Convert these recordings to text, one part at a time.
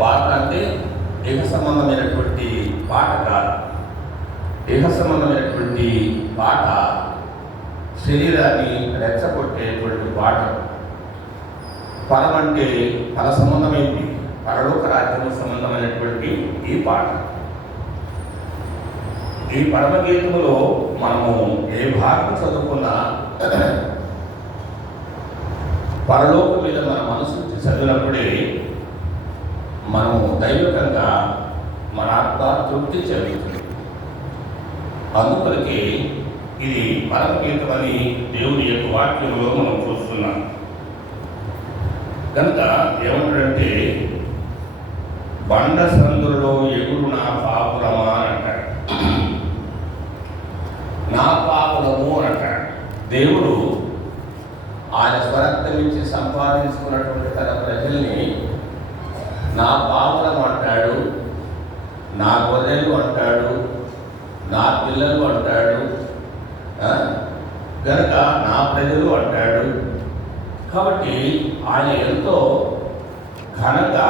పాట అంటే ఇహ సంబంధమైనటువంటి పాట కాదు. ఇహ సంబంధమైనటువంటి పాట శరీరాన్ని రెచ్చగొట్టేటువంటి పాట. పరం అంటే పర సంబంధమైంది, పరలోక రాజ్యం సంబంధమైనటువంటి ఈ పాట. ఈ పరమగీతములో మనము ఏ భాగం చదువుకున్నా పరలోకం మీద మన మనసు చదివినప్పుడే మనము దైవికంగా మన ఆత్మ తృప్తి చెందుతుంది. అందుకొరకే ఇది పరమగీతం అని దేవుని యొక్క వాక్యంలో మనం చూస్తున్నాం. కనుక ఏమంటాడంటే, బండ సందులో ఎగురు నా పాపురమా అని అంటాడు. నా పాపురము అని అంటాడు. దేవుడు ఆయన స్వరక్తం ఇచ్చి సంపాదించుకున్నటువంటి తన ప్రజల్ని నా పాపురం అంటాడు, నా గొర్రెలు అంటాడు, నా పిల్లలు అంటాడు, కనుక నా ప్రజలు అంటాడు. కాబట్టి ఆయన ఎంతో ఘనంగా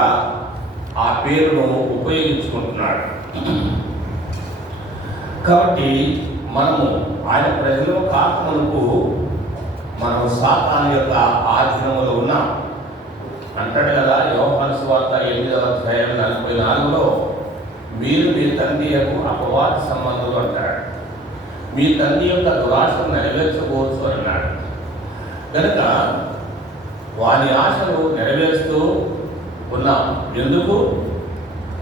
ఆ పేరును ఉపయోగించుకుంటున్నాడు. కాబట్టి మనము ఆయన ప్రజలు కాకమునుపు మనం సాతాను యొక్క ఆధీనంలో ఉన్నాం అంటాడు కదా. యోహాను సువార్త 8:44 మీరు మీ తండ్రి యొక్క అపవాద సంబంధులు అంటాడు. మీ తండ్రి యొక్క దురాశను నెరవేర్చవచ్చు అన్నాడు. కనుక వారి ఆశలు నెరవేరుస్తూ ఉన్నాం. ఎందుకు?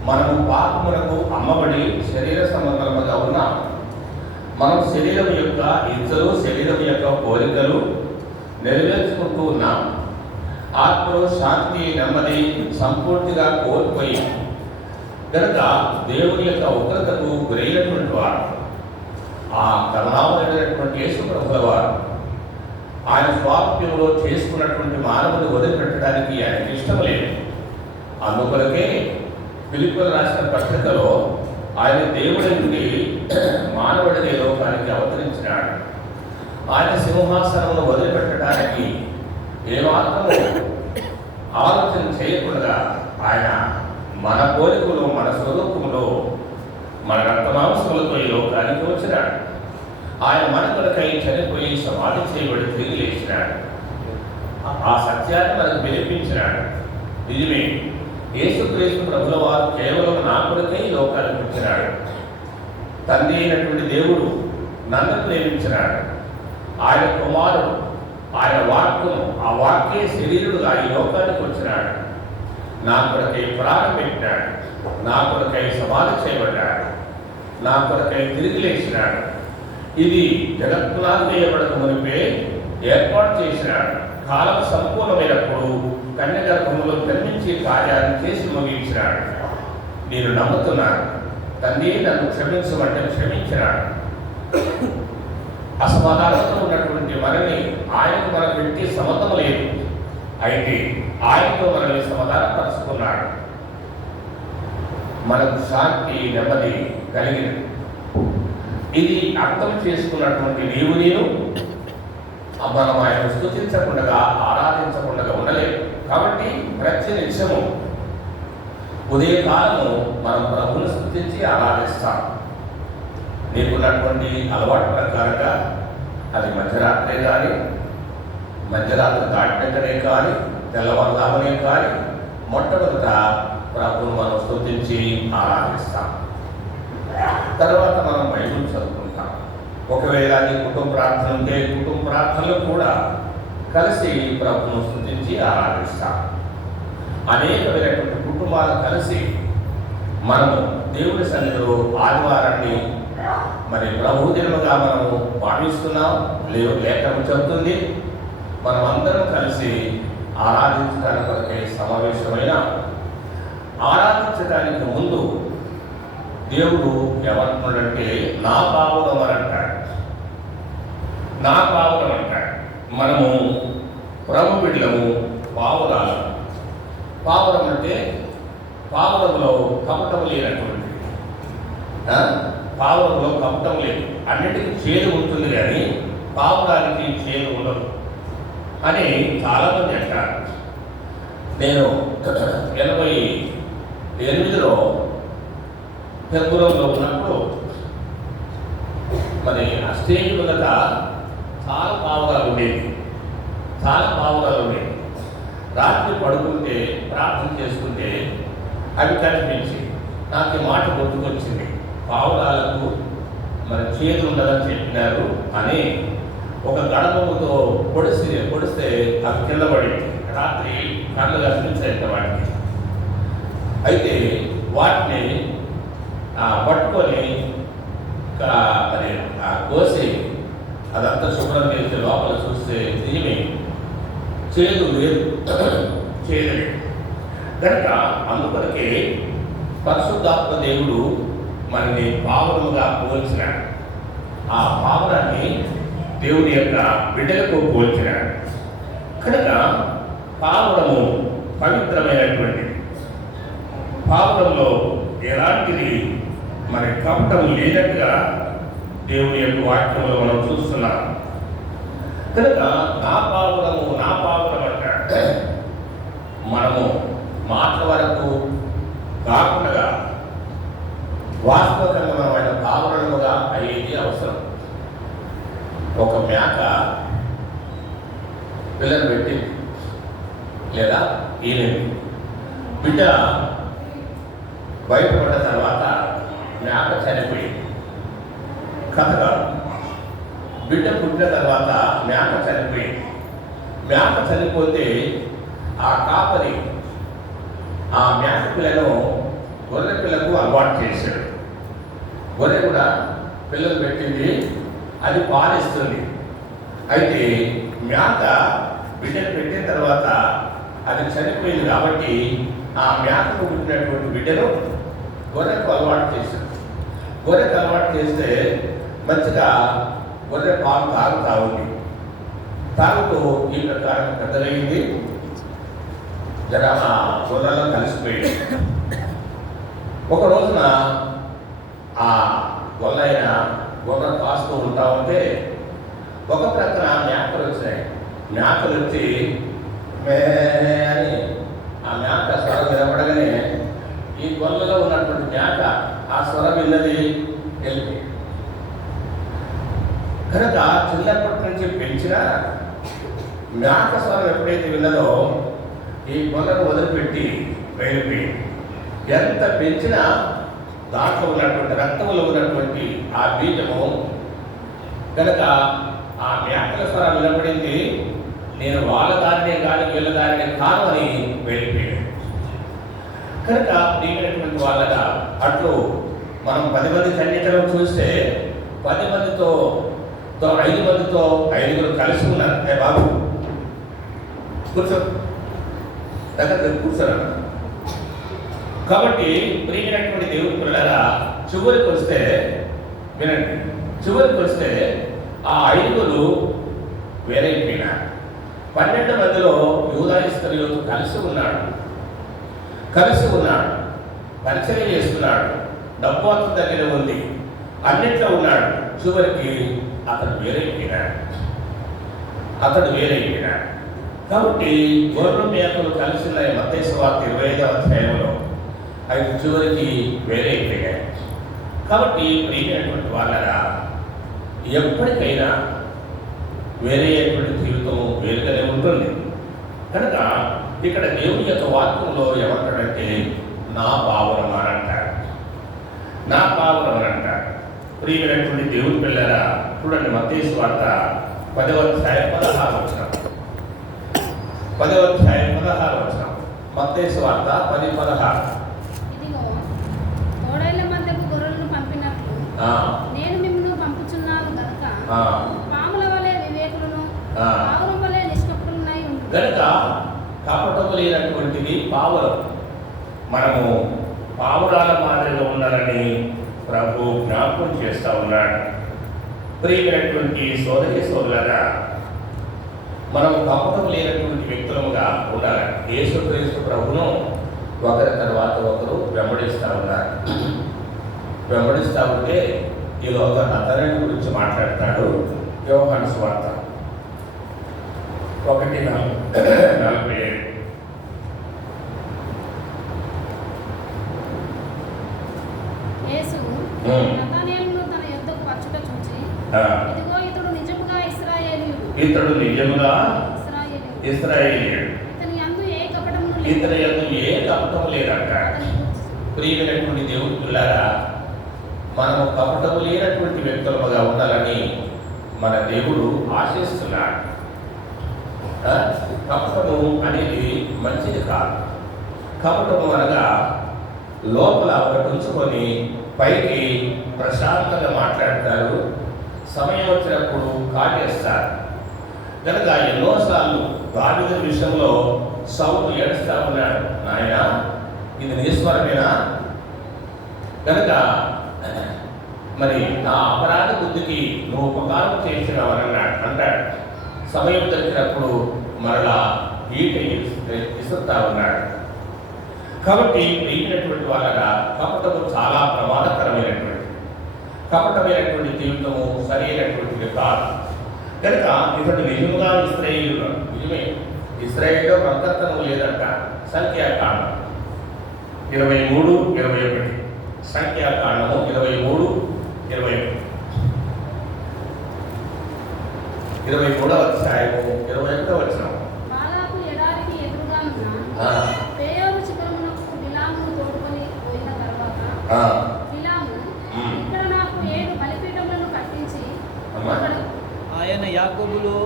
మనము పాపములకు అమ్మబడి శరీర సంబంధముగా ఉన్నాం. మనం శరీరం యొక్క ఇచ్చలు, శరీరం యొక్క కోరికలు నెరవేర్చుకుంటూ ఉన్నాం. ఆత్మలో శాంతి, నెమ్మది సంపూర్తిగా కోల్పోయి కనుక దేవుని యొక్క ఉగ్రతకు గురైనటువంటి వారు, ఆ కరుణామయుడైనటువంటి యేసు ప్రభువుల వారు ఆయన స్వాస్థ్యంలో చేసుకున్నటువంటి మానవుని వదిలిపెట్టడానికి ఆయనకి ఇష్టం లేదు. అందుకొరకే ఫిలిప్పీయులకు రాసిన పత్రికలో ఆయన దేవుడి నుండి మానవుడిని లోకానికి అవతరించినాడు. ఆయన సింహాసనమును వదిలిపెట్టడానికి ఏమాత్రము ఆలోచన చేయకుండా ఆయన మన కోరికలు, మన స్వరూపంలో, మన రక్తమాంసములతో ఈ లోకానికి వచ్చినాడు. ఆయన మన కొరకై చనిపోయి సమాధి చేయబడి తిరిగి లేచినాడు. ఆ సత్యాన్ని మనకు వినిపించినాడు. నిజమే, యేసుక్రీస్తు ప్రభుల వారు కేవలం నా కొరకై లోకానికి వచ్చినాడు. తండ్రి అయినటువంటి దేవుడు నన్ను ప్రేమించినాడు. ఆయన కుమారుడు, ఆయన వాక్యము, ఆ వాక్య శరీరుడుగా ఈ లోకానికి వచ్చినాడు. నా కొరకై ప్రాణం పెట్టినాడు, నా కొరకై సమాధి చేయబడ్డాడు, నా కొరకై తిరిగి లేచినాడు. ఇది జగత్తునాథ చేయబడక మునిపే ఏర్పాటు చేసినాడు. కాలం సంపూర్ణమైనప్పుడు కన్య గర్భంలో జన్మించి కార్యాన్ని చేసి ముగించినాడు. నేను నమ్ముతున్నాను. తండ్రి నన్ను క్షమించమంటే క్షమించినాడు. అసమాధానంతో ఉన్నటువంటి మనల్ని ఆయనకు మన వ్యక్తి సంబంధం లేదు, అయితే ఆయనతో మనల్ని సమాధానపరుచుకున్నాడు. మనకు శాంతి, నెమ్మది కలిగినది. ఇది అర్థం చేసుకున్నటువంటి నేను మనం ఆయన స్తుతించకుండా, ఆరాధించకుండా ఉండలేదు. కాబట్టి ప్రతి నిమిషము ఉదయకాలము మనం ప్రభువును స్తుతించి ఆరాధిస్తాం. నీకున్నటువంటి అలవాటు ప్రకారంగా అది మధ్యరాత్రే కానీ, మధ్యరాత్రి దాటిననే కానీ, తెల్లవారుదామనే కానీ మొట్టమొదట ప్రభువును మనం స్తుతించి ఆరాధిస్తాం. తర్వాత మనం బైబిల్ చదువుకుంటాం. ఒకవేళ నీ కుటుంబ ప్రార్థన ఉంటే కుటుంబ ప్రార్థనలు కూడా కలిసి ప్రభువును స్తుతించి ఆరాధిస్తాం. అనేకమైనటువంటి కుటుంబాలు కలిసి మనము దేవుని సన్నిధిలో ఆదివారాన్ని మరి ప్రభు దినముగా మనము భావిస్తున్నాం. లేఖనం చెబుతుంది మనం అందరం కలిసి ఆరాధించడానికి కొరకే సమావేశమైన. ఆరాధించడానికి ముందు దేవుడు ఏమంటున్నాడంటే నా పావురం అని అంటాడు. నా పావురం అంటాడు. మనము ప్రభు బిడ్డలము, పావురాలు. పావురం అంటే పావురంలో కపటం లేనటువంటి, పావురంలో కపటం లేదు. అన్నిటికీ చేదు ఉంటుంది కానీ పావురానికి చేదు ఉండదు అని చాలామంది అంటారు. నేను 8లో పెరుగురంలో ఉన్నప్పుడు మరి ఆ స్టేజ్ ముందట చాలా పావురాలు ఉండేవి. రాత్రి పడుకుంటే ప్రార్థన చేసుకుంటే అవి కనిపించి నాకు ఈ మాట గుర్తుకొచ్చింది, పావురాలకు మరి చేతులు ఉండదని చెప్పినారు అని. ఒక గడపతో పొడిస్తే అవి కింద పడింది. రాత్రి కళ్ళు కనిపించాయి వాటికి. అయితే వాటిని పట్టుకొని మరి కోసి అదంతా శుభ్రం చేసి లోపల చూస్తే నిజమే చేదు లేదు, చేయలేదు కనుక అందుకొరకే పరిశుద్ధాత్మ దేవుడు మనని పావురముగా పోల్చినాడు. ఆ పావురాన్ని దేవుడి యొక్క బిడ్డలకు పోల్చినాడు. కనుక పావురము పవిత్రమైనటువంటిది. పావురంలో ఎలాంటిది మరి కపటం లేనట్టుగా దేవుని యొక్క వాక్యంలో మనం చూస్తున్నాం. కనుక నా పావురము అంటాడు. మనము మాట వరకు కాకుండా వాస్తవంగా మనం ఆయన పావురముగా అయ్యేది అవసరం. ఒక మేక పిల్లలు పెట్టింది లేదా ఈనింది. బిడ్డ బయటపడ్డ తర్వాత మేక చనిపోయింది. కథ కాదు. బిడ్డ పుట్టిన తర్వాత మేక చనిపోయింది. మేక చనిపోతే ఆ కాపరి ఆ మేక పిల్లను గొర్రె పిల్లకు అలవాటు చేశాడు. గొర్రె కూడా పిల్లలు పెట్టింది, అది పాలిస్తుంది. అయితే మేక బిడ్డను పెట్టిన తర్వాత అది చనిపోయింది కాబట్టి ఆ మేకకు పుట్టినటువంటి బిడ్డను గొర్రెకు అలవాటు చేశాడు. గొర్రెకు అలవాటు చేస్తే మంచిగా గొర్రె పాలు తాగుతూ తాగుతూ ఈ ప్రకారం పెద్దలైంది. జర ఆ గొర్రెలో కలిసిపోయింది. ఒక రోజున ఆ గొర్రె కాస్తూ ఉంటా ఉంటే ఒక ప్రక్కన మేకలు వచ్చాయి. మేకలు వచ్చి మే అని ఆ మేక స్వరం వినపడగానే ఈ గొర్రెలో ఉన్నటువంటి మేక ఆ స్వరం విన్నది వెళ్ళి. కనుక చిన్నప్పటి నుంచి పెంచిన మేక స్వరం ఎప్పుడైతే విన్నదో ఈ గొర్రెను వదిలిపెట్టి వెళ్ళిపోయింది. ఎంత పెంచినా దాంట్లో ఉన్నటువంటి రక్తంలో ఉన్నటువంటి ఆ బీజము కనుక ఆ మేకల స్వరం వినపడింది. నేను వాళ్ళ దారినే కానీ వీళ్ళ దారినే కాను అని వెళ్ళిపోయాడు. కనుక ప్రియమైనటువంటి వాళ్ళగా అట్లు మనం 10 మంది కన్యకలను చూస్తే 10 మందితో 5 మందితో 5గురు కలిసి ఉన్నారు. బాబు కూర్చో, దగ్గర కూర్చోరా. కాబట్టి ప్రియమైనటువంటి దేవుని పిల్లలారా, చివరికి వస్తే వినండి, చివరికి వస్తే ఆ 5గురు వేరైపోయినారు. 12 మందిలో యూదా ఇస్కరియోతు కలిసి ఉన్నాడు, పరిచయం చేస్తున్నాడు, డబ్బు అతని దగ్గర ఉంది, అన్నిట్లో ఉన్నాడు. చివరికి అతడు వేరైపోయినాడు. కాబట్టి గొర్రె మేకలు కలిసి ఉన్నాయి. మత్తయి సువార్త 25వ అధ్యాయంలో అవి చివరికి వేరైపోయాయి. కాబట్టి ప్రియమైనటువంటి వాళ్ళరా, ఎప్పటికైనా వేరేటువంటి జీవితం వేరుగానే ఉంటుంది. కనుక ఇక్కడ దేవుని యొక్క వాక్యంలో ఏమంటాడంటే నా పావురం అని అంటాడు. ప్రియమైనటువంటి దేవుని పిల్లరా, చూడండి మత్తయి సువార్త 10వ అధ్యాయం 16వ వచనం. మత్తయి సువార్త 10:16. ఇదిగో తోడేళ్ల మధ్యకు గొర్రెలను పంపినట్లు నేను మిమ్మల్ని పంపుచున్నాను గనుక పాముల వలె వివేకులను పావురం వలె నిష్కపటులై ఉండు. గనుక కపటము లేనటువంటిది పావురం. మనము పావురాల మాదిరిగా ఉండాలని ప్రభు జ్ఞాపకం చేస్తూ ఉన్నాడు. ప్రియమైనటువంటి సోదరులారా, మనం కపటం లేనటువంటి వ్యక్తులముగా ఉండాలి. యేసుక్రీస్తు ప్రభును ఒకరి తర్వాత ఒకరు వెంబడిస్తూ ఉంటే ఈలోగా నతనని గురించి మాట్లాడతాడు. యోహాను సువార్త 1:47. నతనేలును తన యొద్దకు వచ్చుట చూచి, ఇదిగో ఇతడు నిజముగా ఇశ్రాయేలీయుడు, ఇతడు నిజముగా ఇశ్రాయేలీయుడు, ఇశ్రాయేలీయుడు, ఇతని యందు ఏ కపటము ఇతని యందు ఏ కపటము లేదంట. ప్రియమైనటువంటి దేవుని పిల్లారా, మనము కపటము లేనటువంటి వ్యక్తులుగా ఉండాలని మన దేవుడు ఆశిస్తున్నాడు. కపటము అనేది మంచిది కాదు. కపటము అనగా లోపల ఒకటి ఉంచుకొని పైకి ప్రశాంతంగా మాట్లాడతారు, సమయం వచ్చినప్పుడు కాటేస్తారు. కనుక ఎన్నోసార్లు దావీదు విషయంలో సౌలు ఏడుస్తా ఉన్నాడు, నాయన ఇది నిస్వరమేనా? కనుక మరి నా అపరాధ బుద్ధికి నువ్వు ఉపకారం చేసినావని అంటాడు. సమయం దొరికినప్పుడు మరలా ఈట ఇసురుతా ఉన్నాడు. కాబట్టి ప్రియమైనటువంటి వాళ్ళగా కపటము చాలా ప్రమాదకరమైనటువంటి, కపటమైనటువంటి జీవితము సరైనటువంటిది కాదు. కనుక ఇతడు నిజముగా ఇశ్రాయేలీయుడు, నిజమే ఇశ్రాయేలులో వంకరతనం లేదంట. సంఖ్యాకాండం 23:21, సంఖ్యాకాండము 23:21, 23వ అధ్యాయము 21వ వచనం. బాలాకు ఎడారికి ఎదురుగా ఉన్న పేయోరు శిఖరమునకు బిలామును తోడుకొని పోయిన తర్వాత బిలాము, ఇక్కడ నాకు 7 బలిపీఠములను కట్టించి ఆయన యాకోబులో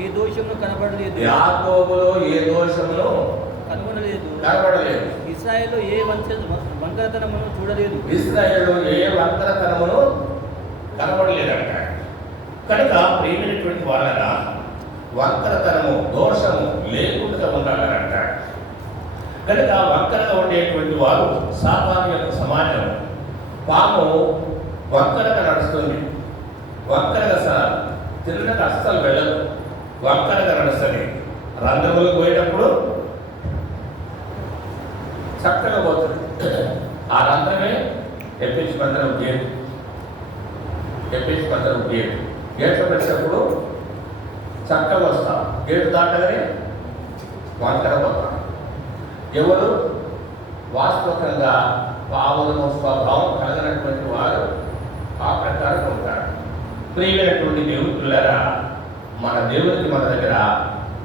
ఏ దోషమును కనబడలేదు, కనబడలేదు. ఇశ్రాయేలులో ఏ వంకరతనమును చూడలేదు, ఇశ్రాయేలులో ఏ వంకరతనమును కనబడలేదంట. కనుక ప్రియమైనటువంటి వాళ్ళగా వంకరతనము దోషము లేకుండా ఉండాలంట. కనుక వంకరగా ఉండేటువంటి వారు సాతాను యొక్క సమాజం. పాము వంకరగా నడుస్తుంది, వంకరగా తిన్నకు అస్సలు వెళ్ళదు, వంకరగా నడుస్తుంది. రంధ్రములకు పోయేటప్పుడు చక్కగా పోతుంది. ఆ రంధ్రమే ఎప్పించమందరం గేటు, ఎప్పించమందరం గేటు. గేట్లో పెట్టినప్పుడు చక్కగా వస్తాం, గేటు దాటగానే వంకర పోతాం. ఎవరు వాస్తవికంగా పావులను స్వభావం కలగనటువంటి వారు ఆ ప్రకారం ఉంటారు. ప్రియమైనటువంటి దేవుని పిల్లరా, మన దేవునికి మన దగ్గర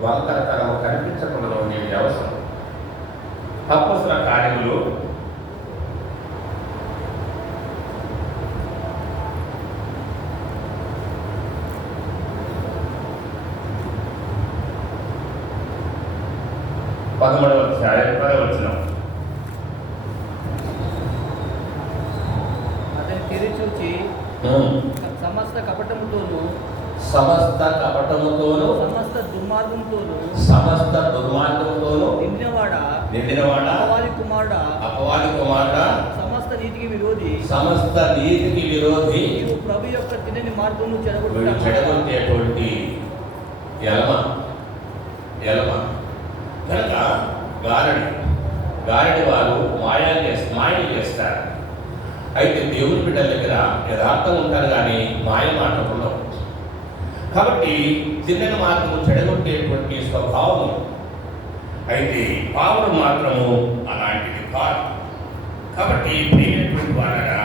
వంకరతనం కనిపించకుండా ఉండేది అవసరం. అపోస్తలుల కార్యములు 13వ అధ్యాయం 10వ వచనం. అతని తిరిచూచి సమస్త కపటముతోను సమస్త కపటముతోను సమస్త దుర్మార్గముతోను నిండినవాడా అపవాది కుమారుడా సమస్త నీతికి విరోధి నీవు ప్రభు యొక్క తినని మార్గమును చెడగొట్టేటువంటి ఎలమ. కనుక గారడి వారు మాయలు చేస్తారు. అయితే దేవుని బిడ్డల దగ్గర యథార్థం ఉంటారు కానీ మాయ మాటలు ఉండవు. కాబట్టి తిన్నని మార్గము చెడగొట్టేటువంటి స్వభావము. అయితే పావులు మాత్రము అలాంటిది కాదు. కాబట్టి ప్రియమైనటువంటి వారగా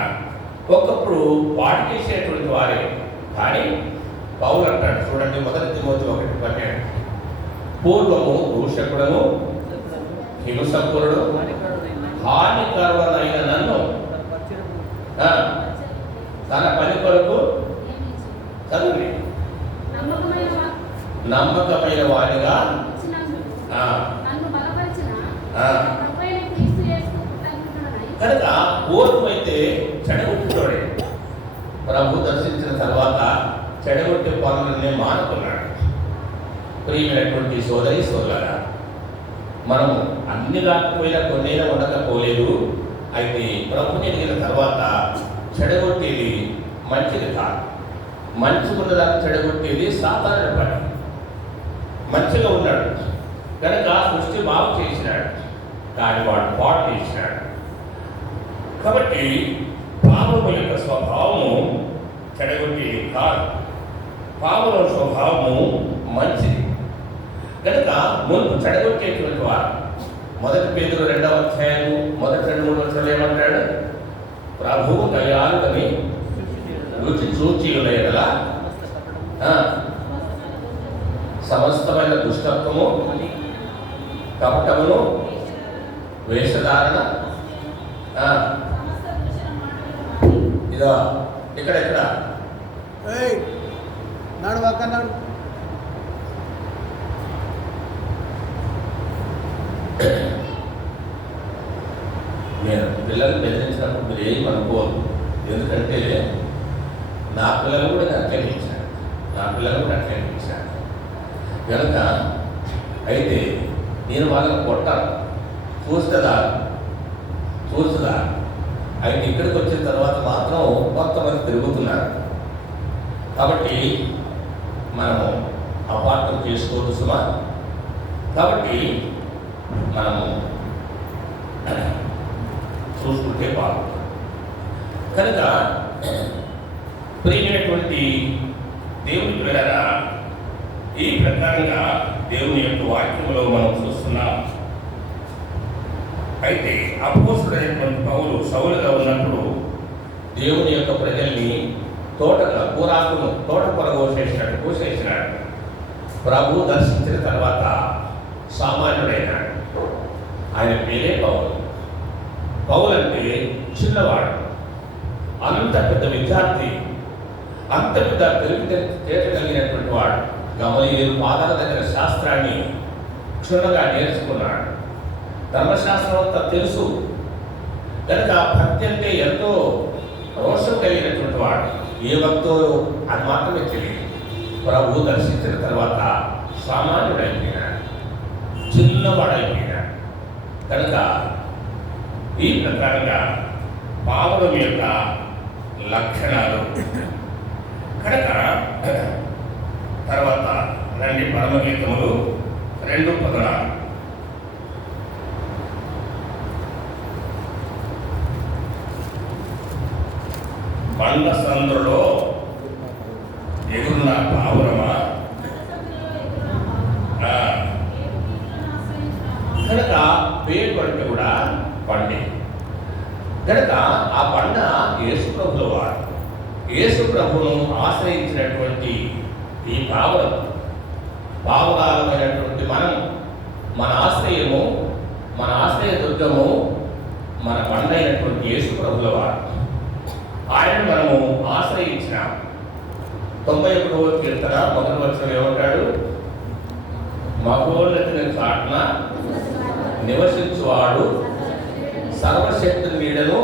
ఒకప్పుడు వాడు చేసేటువంటి వారే. కానీ పౌలు అంటాడు, చూడండి 1 తిమోతి 1:12, పూర్వము దూషకుడను హింసకుడు హానికరుడైన నన్ను తన పని కొరకు చదువు నమ్మకమైన వాడిగా కనుక పూర్వమైతే చెడగొట్టుకోడే. ప్రభు దర్శించిన తర్వాత చెడగొట్టే పనులనే మానుకున్నాడు. ప్రియమైనటువంటి సోదరి సోదరులారా, మనము అన్ని రాకపోయినా కొన్నేనా ఉండకపోలేదు. అయితే ప్రభుని ఎదిగిన తర్వాత చెడగొట్టేది మంచిది కాదు. మంచిగున్నదాన్ని చెడగొట్టేది సాధారణ పని. మంచిగా ఉన్నాడు కనుక సృష్టి బాగు చేసినాడు, కానీ వాడు పాటు చేసినాడు. కాబట్టి పాపము యొక్క స్వభావము చెడగొట్టేది కాదు. పాపం స్వభావము మంచిది. కనుక ముందు చెడగొట్టేటువంటి వారు 1 పేతురు 2వ అధ్యాయము 1-3 వచనాలు ఏమంటాడు? ప్రభువు దయాళుడని రుచి చూచి ఎడల సమస్తమైన దుష్టత్వము, కపటమును, వేషధారణ, ఇదో ఇక్కడ నాడు అక్కన్నాడు. నేను పిల్లలు బెదిరించినప్పుడు మీరు ఏం అనుకోవద్దు. ఎందుకంటే నా పిల్లలు కూడా అట్లనించాను, కనుక అయితే నేను వాళ్ళని కొట్టాను. చూస్తుందా అయితే ఇక్కడికి వచ్చిన తర్వాత మాత్రం కొంతమంది తిరుగుతున్నారు. కాబట్టి మనము అపార్థం చేసుకోవద్దు సుమా. కాబట్టి మనము చూసుకుంటే బాగుంటుంది. కనుక ప్రియమైనటువంటి దేవుని పిల్లరా, ఈ ప్రకారంగా దేవుని యొక్క వాక్యంలో మనం చూస్తున్నాం. అయితే అపోస్తుడైనటువంటి పౌలు సౌలుగా ఉన్నప్పుడు దేవుని యొక్క ప్రజల్ని తోటగా కూరాకును తోట కోసేసినాడు. ప్రభు దర్శించిన తర్వాత సామాన్యుడైనాడు. ఆయన పేరే పౌలు అంటే చిన్నవాడు, అంత పెద్ద విద్యార్థి, అంత పెద్ద తెలివితేట కలిగినటువంటి వాడు. గమలీయేలు పాదాల దగ్గర శాస్త్రాన్ని క్షుణ్ణంగా నేర్చుకున్నాడు. ధర్మశాస్త్రం అంతా తెలుసు కనుక భక్తి అంటే ఎంతో రోషం కలిగినటువంటి వాడు. ఏ భక్తో అది మాత్రమే తెలియదు. ప్రభు దర్శించిన తర్వాత సామాన్యుడైపోయినాడు, చిన్నవాడైపోయినాడు. కనుక ఈ ప్రకారంగా పావులం యొక్క లక్షణాలు. కనుక తర్వాత రండి పరమగీతములు 2:16. బండ సందులో ఎగురున్న పావురమా. కనుక పేరు పడితే కూడా బండి. కనుక ఆ బండ యేసు ప్రభుల వారు. యేసు ప్రభును ఆశ్రయించినటువంటి ఈ పావురాలమైనటువంటి మనం, మన ఆశ్రయము, మన ఆశ్రయ దుర్గము, మన బండ అయినటువంటి యేసు ప్రభుల వారు. ఆయన మనము ఆశ్రయించినాం. 91వ కీర్తన 1వ వచనం ఏమంటాడు? మహోన్నతుని చాటున నివసించువాడు, సర్వశక్తుని నీడను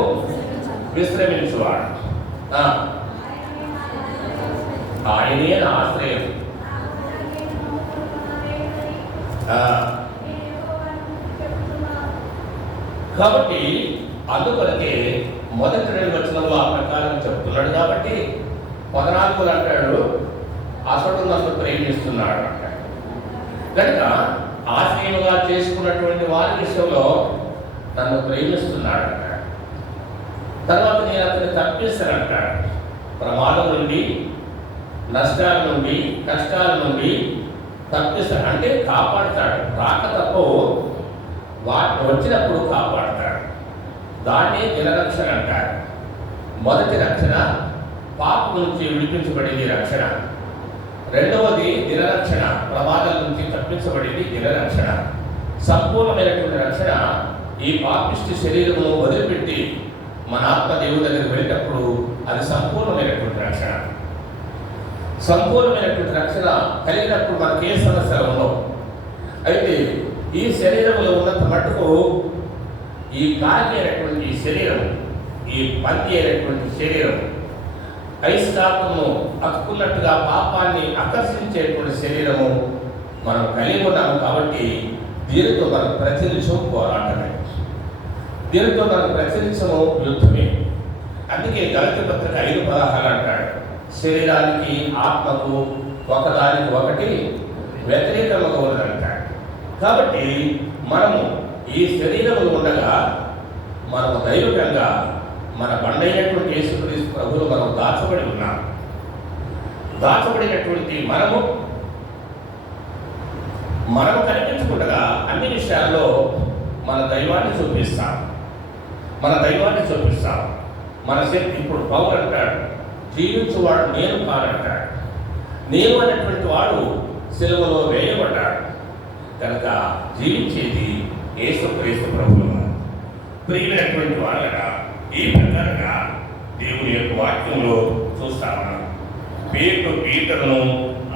విశ్రమించువాడు. ఆయనే నా ఆశ్రయం. కాబట్టి అందుకొరకే మొదటి 2 వచనంలో ఆ ప్రకారం చెప్తున్నాడు. కాబట్టి 14 అంటాడు, అసడు నన్ను ప్రేమిస్తున్నాడు అంటాడు. కనుక ఆశ్రయముగా చేసుకున్నటువంటి వారి విషయంలో నన్ను ప్రేమిస్తున్నాడు అంటాడు. తర్వాత నేను అతన్ని తప్పిస్తానంటాడు. ప్రమాదం నుండి, నష్టాల నుండి, కష్టాల నుండి తప్పిస్తాడు. అంటే కాపాడుతాడు. రాక తప్పవు, వాటిని వచ్చినప్పుడు కాపాడుతాడు. దాన్ని దినరక్షణ అంటారు. మొదటి రక్షణ పాపం నుంచి విడిపించబడింది రక్షణ. రెండవది దినరక్షణ, ప్రమాదాల నుంచి తప్పించబడింది దినరక్షణ. సంపూర్ణమైనటువంటి రక్షణ ఈ పాపిష్టి శరీరమును వదిలిపెట్టి మన ఆత్మ దేవుని దగ్గరికి వెళ్ళేటప్పుడు అది సంపూర్ణమైనటువంటి రక్షణ. సంపూర్ణమైనటువంటి రక్షణ కలిగినప్పుడు మనకి ఏ సమస్యలు ఉండవు. అయితే ఈ శరీరంలో ఉన్నంత మట్టుకు ఈ కాకి అయినటువంటి శరీరం, ఈ పంది అయినటువంటి శరీరం ఐస్కాత్మను అక్కున్నట్టుగా పాపాన్ని ఆకర్షించేటువంటి శరీరము మనం కలిగి ఉన్నాము. కాబట్టి దీనితో మనం ప్రతినిత్యం పోరాటమే, దీనితో మనం ప్రతినిత్యము యుద్ధమే. అందుకే గలతీ పత్రిక 5:16 అంటాడు, శరీరానికి ఆత్మకు ఒకదానికి ఒకటి వ్యతిరేకముగా ఉన్నదంటాడు. కాబట్టి మనము ఈ శరీరములు ఉండగా మనము దైవికంగా మన బండైనటువంటి యేసుక్రీస్తు ప్రభువులో మనం దాచబడి ఉన్నాం. దాచబడినటువంటి మనము కనిపించకుండా అన్ని విషయాల్లో మన దైవాన్ని చూపిస్తాం. మన శక్తి. ఇప్పుడు పౌలు అంటాడు, జీవించువాడు నేను కాదంటాడు. నేను అనేటువంటి వాడు సిలువలో వేయబడ్డాడు కనుక జీవించేది యేసుక్రీస్తు ప్రభువు. ప్రియమైనటువంటి వాళ్ళగా ఈ ప్రకారంగా దేవుని యొక్క వాక్యంలో చూస్తాము. పీటర్ను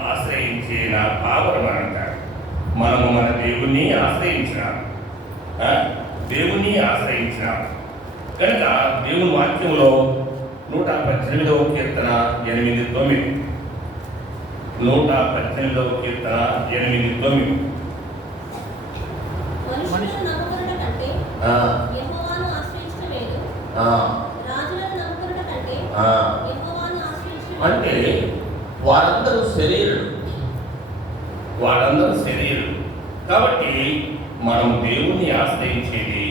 ఆశ్రయించిన పావురం అంటారు. మనము మన దేవుణ్ణి ఆశ్రయించినాం, దేవుణ్ణి ఆశ్రయించినాం కనుక దేవుని వాక్యంలో 118వ కీర్తన 8-9, 118వ కీర్తన 8-9. మనుషులను నమ్ముకొనుట కంటే యెహోవాను ఆశ్రయించుట మేలు. రాజులను నమ్ముకొనుట కంటే యెహోవాను ఆశ్రయించుట మేలు. అంటే వారందరూ శరీరులు కాబట్టి మనం దేవుణ్ణి ఆశ్రయించేది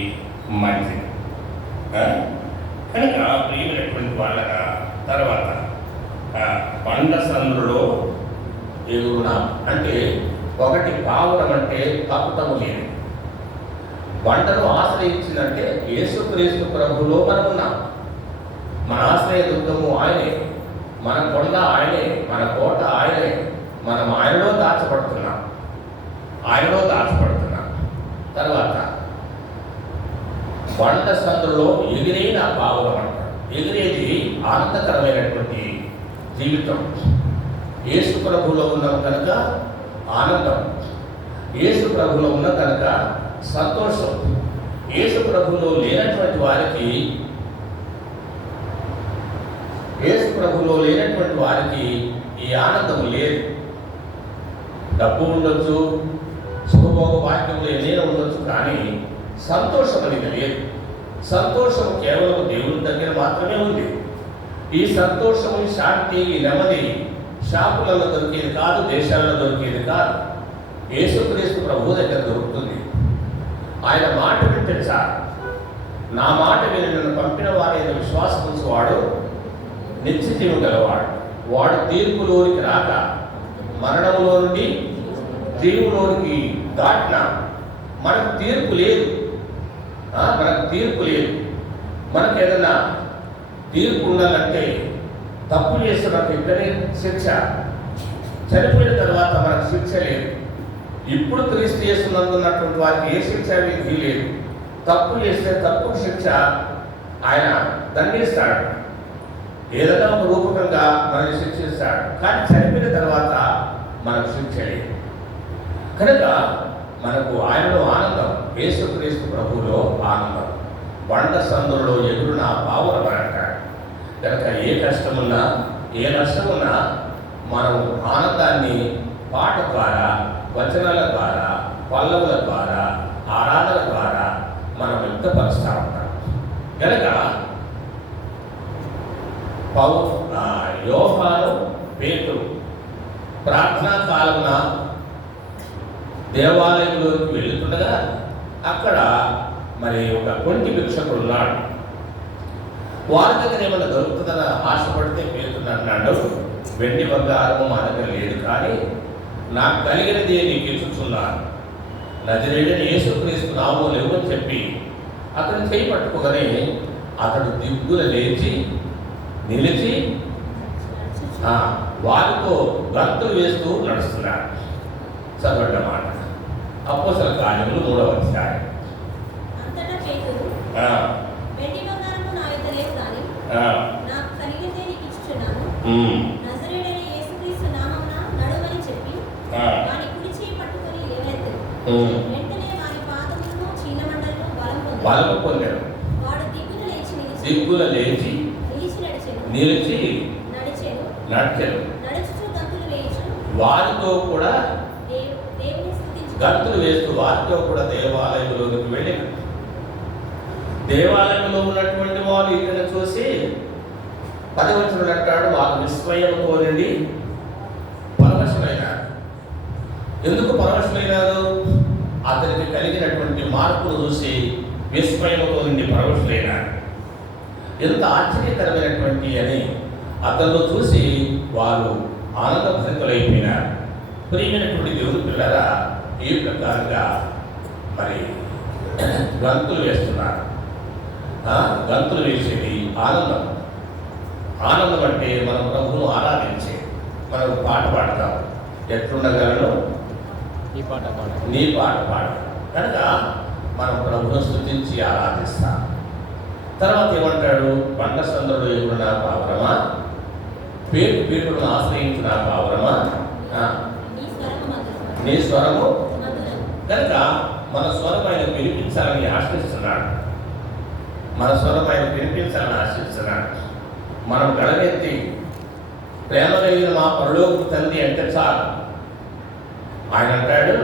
మంచిది కనుక ప్రియమైనటువంటి వాళ్ళగా. తర్వాత పండ సందులో ఎగురునా అంటే ఒకటి పావురం అంటే కపటము లేదు. బండను ఆశ్రయించిందంటే యేసుక్రీస్తు ప్రభువులో మనం ఉన్నాం. మన ఆశ్రయ దుర్గము ఆయనే, మన కొండ ఆయనే, మన కోట ఆయనే. మనం ఆయనలో దాచబడుతున్నాం. తర్వాత బండ సందులో ఎగిరైన పావురం అంటారు. ఎగిరేది ఆనందకరమైనటువంటి జీవితం. యేసు ప్రభువులో ఉన్నాం కనుక ఆనందం, యేసు ప్రభువులో ఉన్న కనుక సంతోషం. యేసు ప్రభువులో లేనటువంటి వారికి ఈ ఆనందం లేదు. డబ్బు ఉండొచ్చు, శుభభోగ వాక్యంలో ఏదైనా ఉండొచ్చు, కానీ సంతోషం అనేది లేదు. సంతోషం కేవలం దేవుని దగ్గర మాత్రమే ఉంది. ఈ సంతోషం, శాంతి, ఈ నెమ్మది షాపులలో దొరికేది కాదు, దేశాలలో దొరికేది కాదు. యేసుక్రీస్తు ప్రభువు దగ్గర దొరుకుతుంది. ఆయన మాట వింటే చాలు. నా మాట విని నన్ను పంపిన వారైన విశ్వాసం ఉంచువాడు నిత్య జీవం గలవాడు. వాడు తీర్పులోనికి రాక మరణంలో నుండి జీవులోనికి దాటిన. మనకు తీర్పు లేదు. మనకు ఏదన్నా తీర్పు ఉండాలంటే తప్పు చేస్తున్నట్టు ఇక్కడే శిక్ష, చనిపోయిన తర్వాత మనకు శిక్ష లేదు. ఇప్పుడు క్రీస్తు చేస్తున్నందున్నటువంటి వారికి ఏ శిక్ష విధి లేదు. తప్పు చేస్తే తప్పు శిక్ష ఆయన దండిస్తాడు, ఏదైనా ఒక రూపకంగా మనల్ని శిక్షిస్తాడు. కానీ చనిపోయిన తర్వాత మనకు శిక్ష లేదు కనుక మనకు ఆయనలో ఆనందం, యేసుక్రీస్తు ప్రభువులో ఆనందం. బండ సందులో ఎగురున పావురం అంటాడు కనుక ఏ కష్టమున్నా, ఏ నష్టమున్నా మనం ఆనందాన్ని పాట ద్వారా, వచనాల ద్వారా, పల్లవుల ద్వారా, ఆరాధన ద్వారా మనం వ్యక్తపరుస్తూ ఉంటాం కనుక యోహాను, పేతురు ప్రార్థనా కాలమున దేవాలయంలోకి వెళుతుండగా అక్కడ మరి ఒక కొంటి భిక్షకుడు ఉన్నాడు. వారి దగ్గర ఏమైనా దొరుకుతుందని ఆశపడితే పేతురు అన్నాడు, వెండి బంగారము మా దగ్గర లేదు, కానీ నాకు కలిగినది నీకు ఇచ్చుచున్నాను. నజరేయుడైన యేసుక్రీస్తు నామములో లేవని చెప్పి అతను చేయి పట్టుకోగానే అతడు దిగ్గున లేచి నిలిచి వారితో గంతులు వేస్తూ నడుస్తున్నాడు. చదవండి మాట. అపోస్తల కార్యములు 3వ అధ్యాయం. అంతటా పేతురు, వెండి బంగారము నా యొద్ద లేవు గాని నాకు కలిగినదే నీకు ఇచ్చుచున్నాను. నజరేయుడైన యేసుక్రీస్తు నామమున నడువని చెప్పి వాని కుడి చేయి పట్టుకొని లేవనెత్తెను. వెంటనే వారి పాదములను చీలమండలను బలము పొందెను. వాడు దిగ్గున లేచి నిలిచి నడిచెను. నడుచుచు గంతులు వేయుచు వారితో కూడా గంతులు వేస్తూ వారితో కూడా దేవాలయంలోకి వెళ్ళిన. దేవాలయంలో ఉన్నటువంటి వారు ఇతను చూసి 10వ వచనంలో అంటాడు, వారు విస్మయంతో నుండి పరవశులైనారు. ఎందుకు పరవశులైనారు? అతనికి కలిగినటువంటి మార్పును చూసి విస్మయంతో నుండి పరవశులైనారు. ఎంత ఆశ్చర్యకరమైనటువంటి అని అతను చూసి వారు ఆనందభరితులైపోయినారు. ప్రియమైనటువంటి దేవుని పిల్లరా, ఈ ప్రకారంగా మరి గంతులు వేస్తున్నారు. గంతులు వేసేది ఆనందం. ఆనందం అంటే మనం ప్రభువును ఆరాధించే, మనం పాట పాడతాం. ఎట్లుండగలను ఈ పాట పాడ నీ పాట పాడు కనుక మనం ప్రభువును స్తుతించి ఆరాధిస్తాం. తర్వాత ఏమంటాడు? బండ సందులో ఎగురునా పావురమా, పేరు పీటును ఆశ్రయించిన పావురమా, నీ స్వరము కనుక మన స్వరం ఆయన వినిపించాలని ఆశిస్తున్నాడు. మన స్వరం ఆయన వినిపించాలని ఆశిస్తున్నాడు. మనం గడవెత్తి ప్రేమ కలిగిన మా పరలోక తండ్రి అంటే చాలు. ఆయన అంటాడు,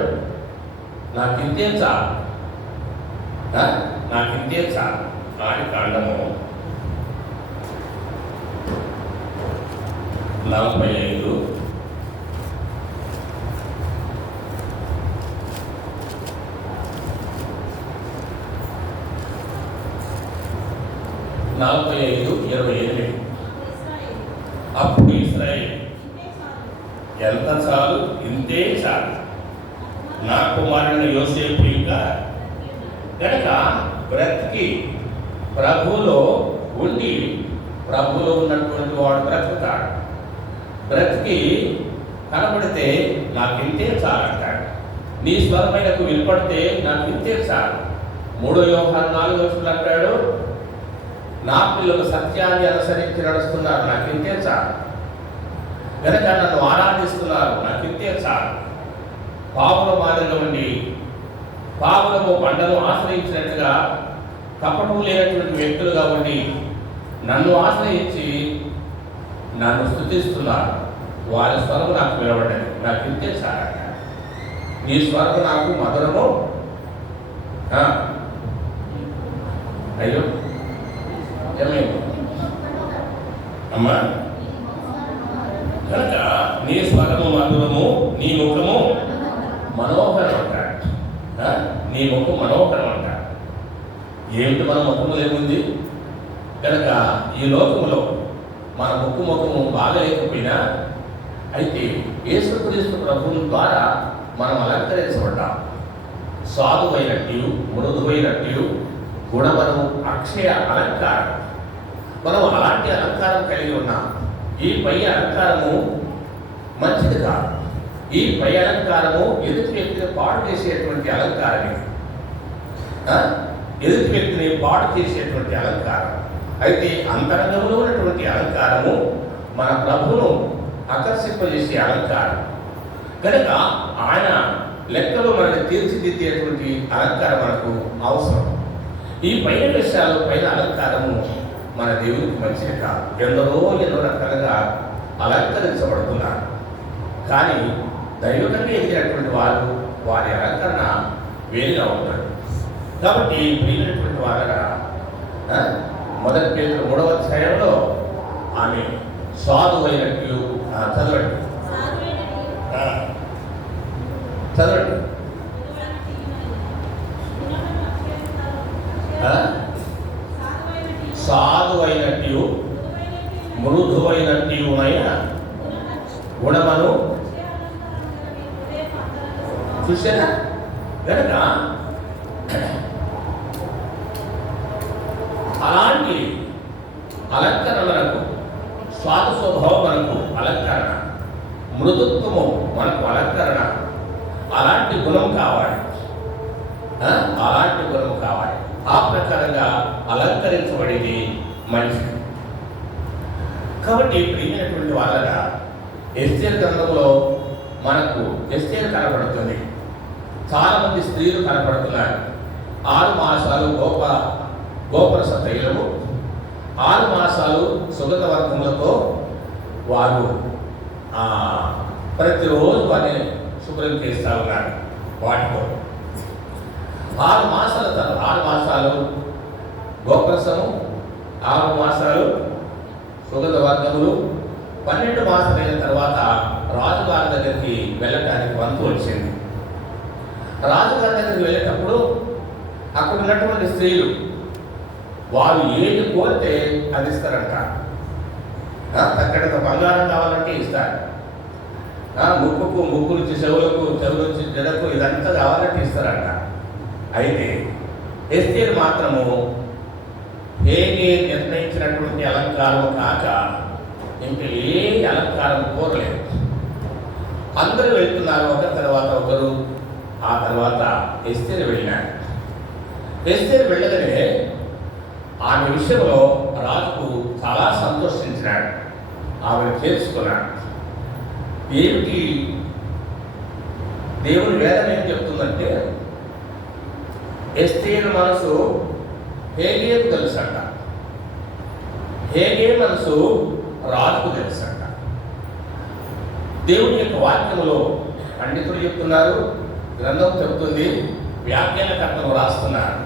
నాకింతే చాలు, నాకింతే చాలు. ఆది కాండము 45 45:28. అప్పుడు ఇశ్రాయేలు ఎంత చాలు, ఇంతే చాలు, నా కుమారుని యోసేపు ఇంకా కనుక బ్రతికి ప్రభువులో ఉండి ప్రభువులో ఉన్నటువంటి వాడు బ్రతుకుతాడు. బ్రతికి కనబడితే నాకు ఇంతే చాలంటాడు. నీ స్వరమైనకు వినపడితే నాకు ఇంతే చాలు. 3 యోహాను 4 అంటాడు, నా పిల్లలు సత్యాన్ని అనుసరించి నడుస్తున్నారు, నాకు ఇంతే చాలు. కనుక నన్ను ఆరాధిస్తున్నారు, నాకు ఇంతే చాలు. పావుల మాదిరిగా ఉండి పావులము పంటను ఆశ్రయించినట్టుగా కపటం లేనటువంటి వ్యక్తులుగా ఉండి నన్ను ఆశ్రయించి నన్ను స్తుతిస్తున్నారు. వారి స్వరం నాకు వినబడ్డది, నాకు ఇంతే చాలు. నీ స్వరం నాకు మధురము. అయ్యో ఏమైంది అమ్మా? కనుక నీ స్వరము మధురము, నీ ముఖము మనోహరం అంటాడు. నీ ముఖం మనోహరం అంటాడు. ఏమిటి మన ముఖములు ఏముంది? కనుక ఈ లోకములో మన ముఖము బాగలేకపోయినా అయితే యేసుక్రీస్తు ప్రభువు ద్వారా మనం అలంకరించబడ్డాం. సాధువైనట్టు, మృదువైనట్టు, గుణవరము, అక్షయ అలంకారం. మనం అలాంటి అలంకారం కలిగి ఉన్నాం. ఈ పై అలంకారము మంచిది కాదు. ఈ పై అలంకారము ఎదుటి వ్యక్తిని పాడు చేసేటువంటి అలంకారమే. ఎదుటి వ్యక్తిని పాడు చేసేటువంటి అలంకారం. అయితే అంతరంగంలో ఉన్నటువంటి అలంకారము మన ప్రభువును ఆకర్షింపజేసే అలంకారం. కనుక ఆయన లెక్కలో మనకి తీర్చిదిద్దేటువంటి అలంకారం మనకు అవసరం. ఈ పైన విషయాలు, పైన అలంకారము మన దేవునికి మంచిది కాదు. ఎన్నో రకాలుగా అలంకరించబడుతున్నారు. కానీ దైవికంగా ఎదిగినటువంటి వారు వారి అలంకరణ వేరుగా ఉంటారు. కాబట్టి ప్రియమైనటువంటి వారుగా 1 పేతురు 3వ అధ్యాయంలో ఆమె సాధువైనట్టు చదవండి చదవండి సాధువైనట్టు మృదువైనట్టునైన గుణమను చూసారా? కనుక అలాంటి అలంకరణలకు స్వాద స్వభావం మనకు అలంకరణ, మృదుత్వము మనకు అలంకరణ. అలాంటి గుణం కావాలి, అలాంటి గుణం కావాలి. ఆ ప్రకారంగా అలంకరించబడేది మనిషి. కాబట్టి ప్రియమైనటువంటి వాళ్ళగా ఎస్తేరు గ్రంథంలో మనకు ఎస్తేరు కనపడుతుంది. చాలామంది స్త్రీలు కనపడుతున్నారు. 6 మాసాలు గోపరస తైలము, 6 మాసాలు సుగంధ వర్గములతో వారు ప్రతిరోజు వారిని శుభ్రం చేస్తూ ఉన్నారు. వాటితో 6 మాసాల తర్వాత 6 మాసాలు గోపరసము, 6 మాసాలు సుగంధ వర్గములు, 12 మాసాలైన తర్వాత రాజుగారి దగ్గరికి వెళ్ళటానికి వంతు వచ్చింది. రాజుగారి దగ్గరికి వెళ్ళేటప్పుడు అక్కడ ఉన్నటువంటి స్త్రీలు వారు ఏది కోరితే అది ఇస్తారంట. అక్కడికి బంగారం కావాలంటే ఇస్తారు. ముక్కు నుంచి చెవులకు, చెవు నుంచి జడకు ఇదంతా కావాలంటే ఇస్తారంట. అయితే ఎస్తేరు మాత్రము దేవునికే నిర్ణయించినటువంటి అలంకారం కాక ఇంకా ఏ అలంకారం కోరలేదు. అందరూ వెళ్తున్నారు, ఒకరి తర్వాత ఒకరు. ఆ తర్వాత ఎస్తేరు వెళ్ళినాడు. ఎస్తేరు వెళ్ళగానే ఆమె విషయంలో రాజుకు చాలా సంతోషించినాడు, ఆమెను చేర్చుకున్నాడు. ఏమిటి దేవుని వేదం ఏం చెప్తుందంటే, ఎస్తేరు మనసు హేగేకు తెలుసంట, హేగే మనసు రాజుకు తెలుసంట. దేవుని యొక్క వాక్యంలో పండితులు చెప్తున్నారు, గ్రంథం చెప్తుంది, వ్యాఖ్యానకర్తలు రాస్తున్నారు.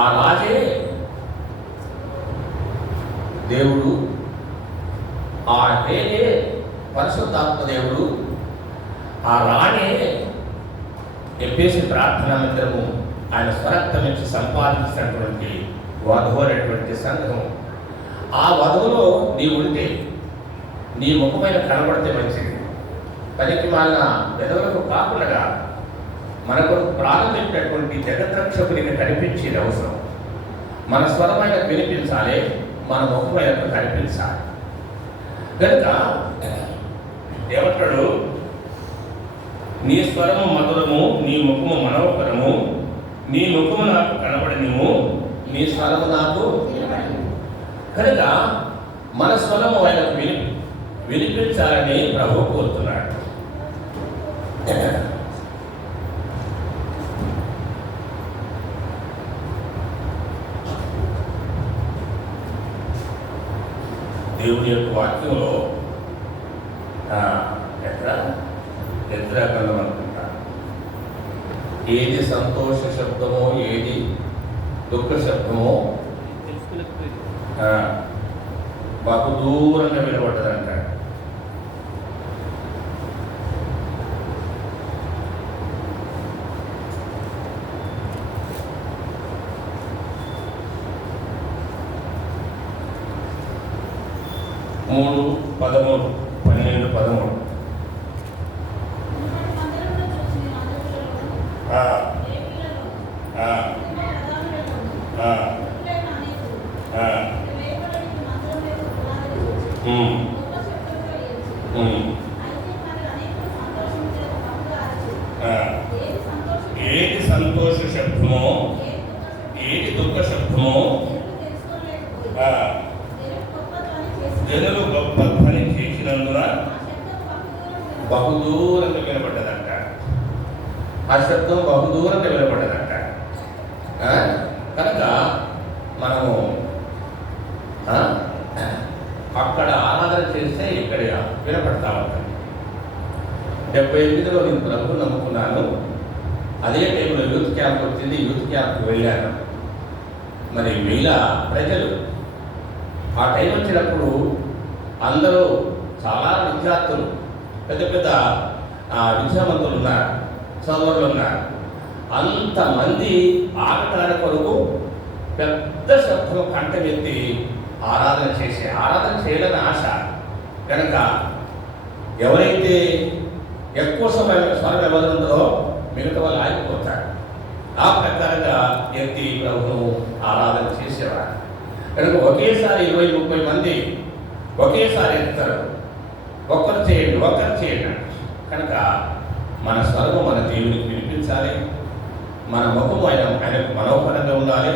ఆ రాజే దేవుడు, ఆ హేగే పరిశుద్ధాత్మ దేవుడు, ఆ రాణే ఎప్పేసి ప్రార్థనా మందిరము ఆయన స్వరక్తం నుంచి సంపాదించినటువంటి వధువు అనేటువంటి సంఘం. ఆ వధువులో నీవు ఉంటే నీ ముఖమైన కనబడితే మంచిది. పనికి మాలిన పెదవులకు కాకుండా మనకు ప్రారంభించినటువంటి జగద్రక్షకునికి కనిపించేది అవసరం. మన స్వరమైన వినిపించాలి, మన ముఖమైన కనిపించాలి. కనుక ఏమంటాడు, నీ స్వరము మధురము, నీ ముఖము మనోహరము, నీ ముఖము నాకు కనబడినము, నీ స్వరము నాకు. కనుక మన స్వరము ఆయనకు వినిపించాలని ప్రభు కోరుతున్నాడు. దేవుని యొక్క వాక్యంలో ఎద్రా గ్రంథం అనుకుంటా, ఏది సంతోష శబ్దమో ఏది దుఃఖ శబ్దమో మాకు దూరంగా వినబడ్డదంట. మూడు 13, 12, 13. ఏది సంతోష శబ్దమో ఏది దుఃఖ శబ్దమో జనులు గొప్ప పని చేసినందున బహుదూరంగా వినపడ్డదంట. ఆ శబ్దం బహుదూరంగా వినపడ్డదంట. కనుక మనము అక్కడ ఆరాధన చేస్తే ఇక్కడ వినపడతా ఉంటుంది. 78లో నేను ప్రభువు నమ్ముకున్నాను. అదే టైంలో యూత్ క్యాంప్ వచ్చింది, యూత్ క్యాంప్కి వెళ్ళాను. మరి వీళ్ళ ప్రజలు ఆ టైం వచ్చినప్పుడు అందరూ చాలా విద్యార్థులు, పెద్ద పెద్ద విద్యావంతులు ఉన్నారు, చదువులు ఉన్నారు. అంతమంది ఆటలాడే కొరకు పెద్ద శబ్దం కంటమెత్తి ఆరాధన చేయాలని ఆశ. కనుక ఎవరైతే ఎక్కువ సమయం స్వరం ఎవరుందో మిగతా వాళ్ళు ఆగిపోతారు. ఆ ప్రకారంగా ఎత్తి ప్రభువును ఆరాధన చేసేవారు. కనుక ఒకేసారి 20-30 మంది ఒకేసారి ఎత్తారు. ఒక్కరు చేయండి. కనుక మన స్వరము మన దేవునికి వినిపించాలి, మన ముఖము ఆయనకు మనోహరంగా ఉండాలి,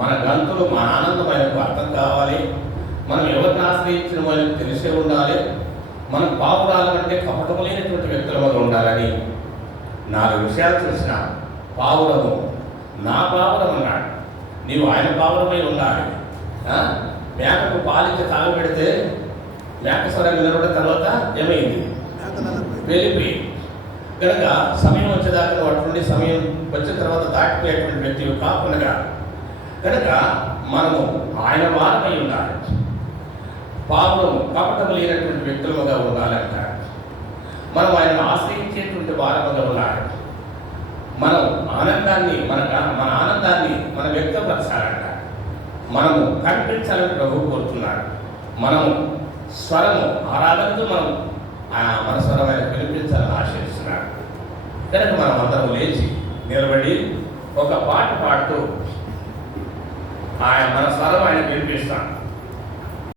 మన గంతులు మన ఆనందం ఆయనకు అర్థం కావాలి, మనం ఎవరిని ఆశ్రయించిన వాళ్ళకి తెలిసే ఉండాలి, మనం పావురాలంటే కపటము లేనటువంటి వ్యక్తులుగా ఉండాలని 4 విషయాలు చూసిన. పావురము నా పావురం అన్నాడు, నీవు ఆయన పావురమై ఉండాలి. మేకకు పాలించి తాగబెడితే మేక స్వరం వినబడిన తర్వాత ఏమైంది? వెళ్ళిపోయింది. కనుక సమయం వచ్చేదాకా వాటి నుండి సమయం వచ్చిన తర్వాత దాటిపోయేటువంటి వ్యక్తి కాకుండా కనుక మనము ఆయన వారమై ఉండాలి. పాపం కపటం లేనటువంటి వ్యక్తులుగా ఉండాలంటారు. మనం ఆయనను ఆశ్రయించేటువంటి వారముగా ఉండాలి. మనం ఆనందాన్ని మన ఆనందాన్ని మనం వ్యక్తపరచాలంట. మనము కనిపించాలని ప్రభు కోరుతున్నాడు. మనము స్వరము ఆరాధనతో మనం మన స్వరమైన వినిపించాలని ఆశిస్తున్నాడు. కనుక మనం అందరం లేచి నిలబడి ఒక పాట పాడుతూ ఆయన మన స్వరం ఆయన వినిపిస్తాం.